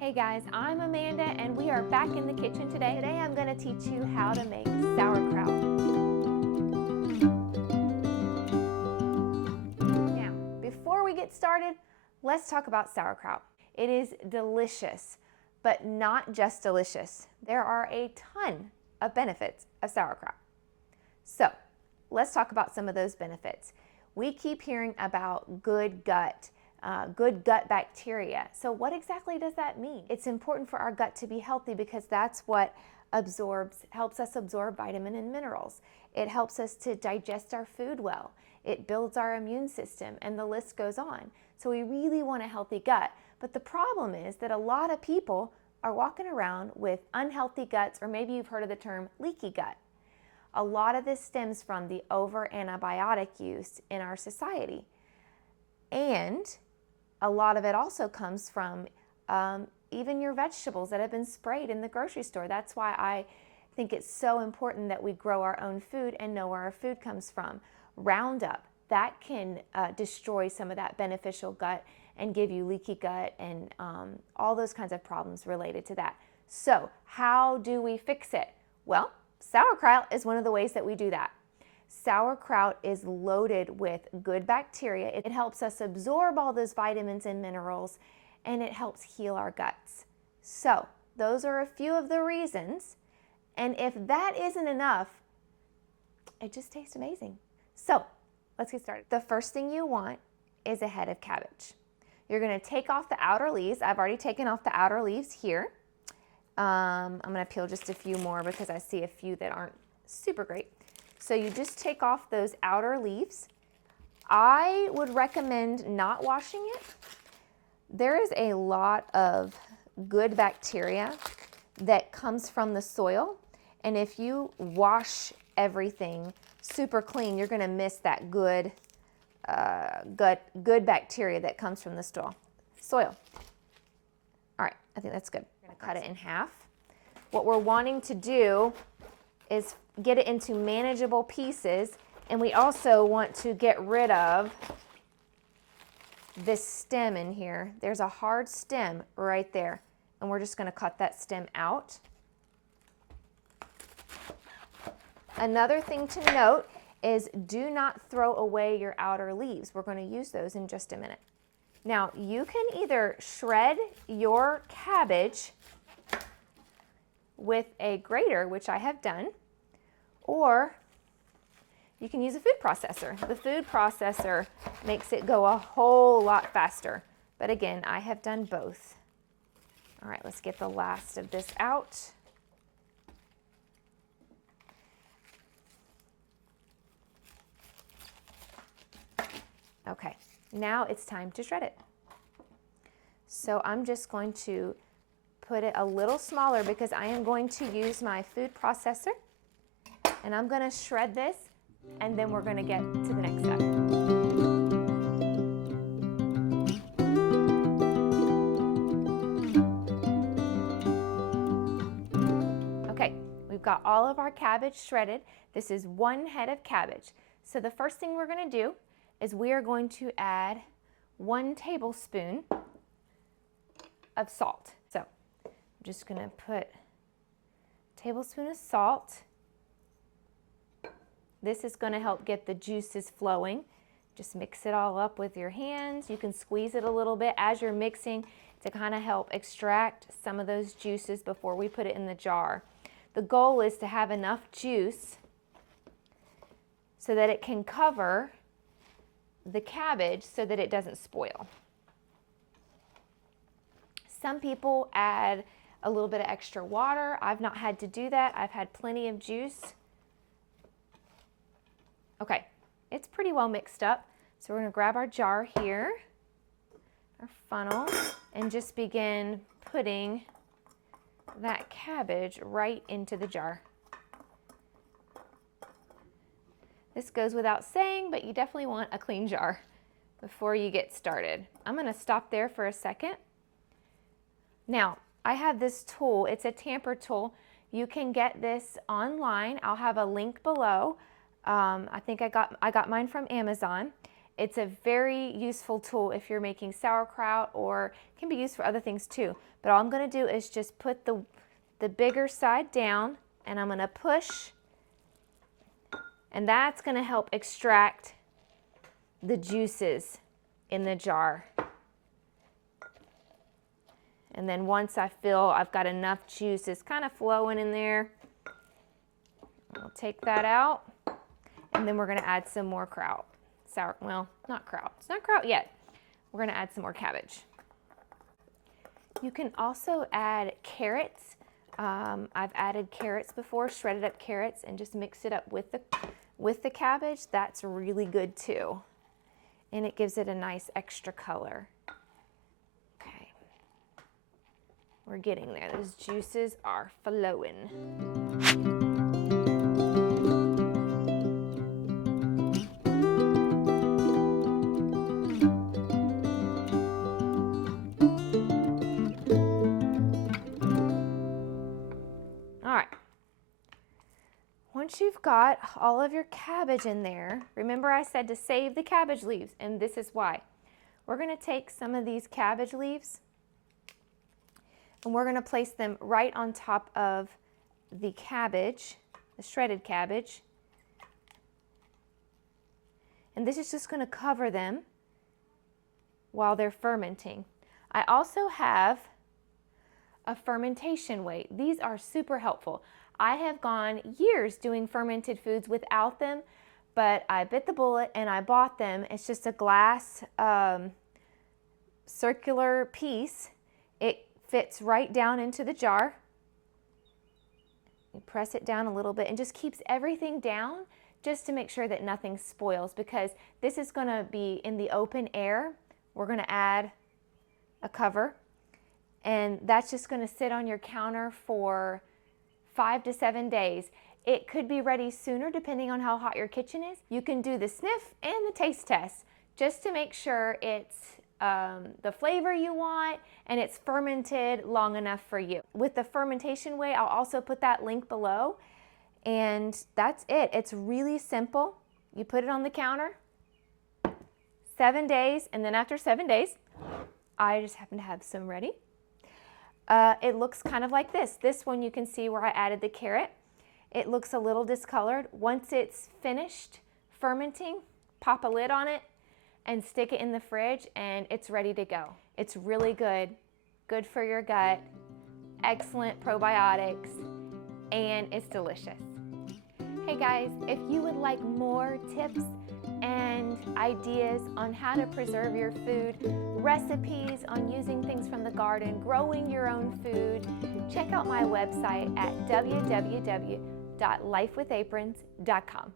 Hey guys, I'm Amanda and we are back in the kitchen today. Today I'm going to teach you how to make sauerkraut. Now, before we get started, let's talk about sauerkraut. It is delicious, but not just delicious. There are a ton of benefits of sauerkraut. So, let's talk about some of those benefits. We keep hearing about good gut bacteria. So what exactly does that mean? It's important for our gut to be healthy because that's what helps us absorb vitamin and minerals. It helps us to digest our food well. It builds our immune system, and the list goes on. So we really want a healthy gut. But the problem is that a lot of people are walking around with unhealthy guts, or maybe you've heard of the term leaky gut. A lot of this stems from the over antibiotic use in our society. And a lot of it also comes from even your vegetables that have been sprayed in the grocery store. That's why I think it's so important that we grow our own food and know where our food comes from. Roundup, that can destroy some of that beneficial gut and give you leaky gut and all those kinds of problems related to that. So how do we fix it? Well, sauerkraut is one of the ways that we do that. Sauerkraut is loaded with good bacteria. It helps us absorb all those vitamins and minerals, and it helps heal our guts. So those are a few of the reasons. And if that isn't enough, it just tastes amazing. So let's get started. The first thing you want is a head of cabbage. You're going to take off the outer leaves. I've already taken off the outer leaves here. I'm going to peel just a few more because I see a few that aren't super great. So you just take off those outer leaves. I would recommend not washing it. There is a lot of good bacteria that comes from the soil, and if you wash everything super clean, you're going to miss that good bacteria that comes from the soil. All right, I think that's good. We're going to cut it in half. What we're wanting to do is get it into manageable pieces, and we also want to get rid of this stem in here. There's a hard stem right there, and we're just going to cut that stem out. Another thing to note is do not throw away your outer leaves. We're going to use those in just a minute. Now, you can either shred your cabbage with a grater, which I have done, or you can use a food processor. The food processor makes it go a whole lot faster. But again, I have done both. All right, let's get the last of this out. Okay, now it's time to shred it. So I'm just going to put it a little smaller because I am going to use my food processor. And I'm going to shred this, and then we're going to get to the next step. Okay, we've got all of our cabbage shredded. This is one head of cabbage. So the first thing we're going to do is we are going to add 1 tablespoon of salt. So I'm just going to put a tablespoon of salt. This is going to help get the juices flowing. Just mix it all up with your hands. You can squeeze it a little bit as you're mixing to kind of help extract some of those juices before we put it in the jar. The goal is to have enough juice so that it can cover the cabbage so that it doesn't spoil. Some people add a little bit of extra water. I've not had to do that. I've had plenty of juice. Okay, it's pretty well mixed up. So we're going to grab our jar here, our funnel, and just begin putting that cabbage right into the jar. This goes without saying, but you definitely want a clean jar before you get started. I'm going to stop there for a second. Now, I have this tool. It's a tamper tool. You can get this online. I'll have a link below. I think I got mine from Amazon, It's a very useful tool if you're making sauerkraut, or can be used for other things too. But all I'm going to do is just put the bigger side down, and I'm going to push, and that's going to help extract the juices in the jar. And then once I feel I've got enough juices kind of flowing in there, I'll take that out, and then we're going to add some more kraut. Well, not kraut. It's not kraut yet. We're going to add some more cabbage. You can also add carrots. I've added carrots before, shredded up carrots, and just mix it up with the cabbage. That's really good too. And it gives it a nice extra color. Okay. We're getting there. Those juices are flowing. Once you've got all of your cabbage in there, remember I said to save the cabbage leaves, and this is why. We're going to take some of these cabbage leaves and we're going to place them right on top of the cabbage, the shredded cabbage. And this is just going to cover them while they're fermenting. I also have a fermentation weight. These are super helpful. I have gone years doing fermented foods without them, but I bit the bullet and I bought them. It's just a glass circular piece. It fits right down into the jar. You press it down a little bit and just keeps everything down just to make sure that nothing spoils, because this is going to be in the open air. We're going to add a cover, and that's just going to sit on your counter for 5 to 7 days. It could be ready sooner depending on how hot your kitchen is. You can do the sniff and the taste test just to make sure it's the flavor you want and it's fermented long enough for you. With the fermentation weight, I'll also put that link below, and that's it. It's really simple. You put it on the counter, 7 days, and then after 7 days, I just happen to have some ready. It looks kind of like this. This one you can see where I added the carrot. It looks a little discolored. Once it's finished fermenting, pop a lid on it and stick it in the fridge, and it's ready to go. It's really good. Good for your gut, excellent probiotics, and it's delicious. Hey guys, if you would like more tips and ideas on how to preserve your food, recipes on using things from the garden, growing your own food, check out my website at www.lifewithaprons.com.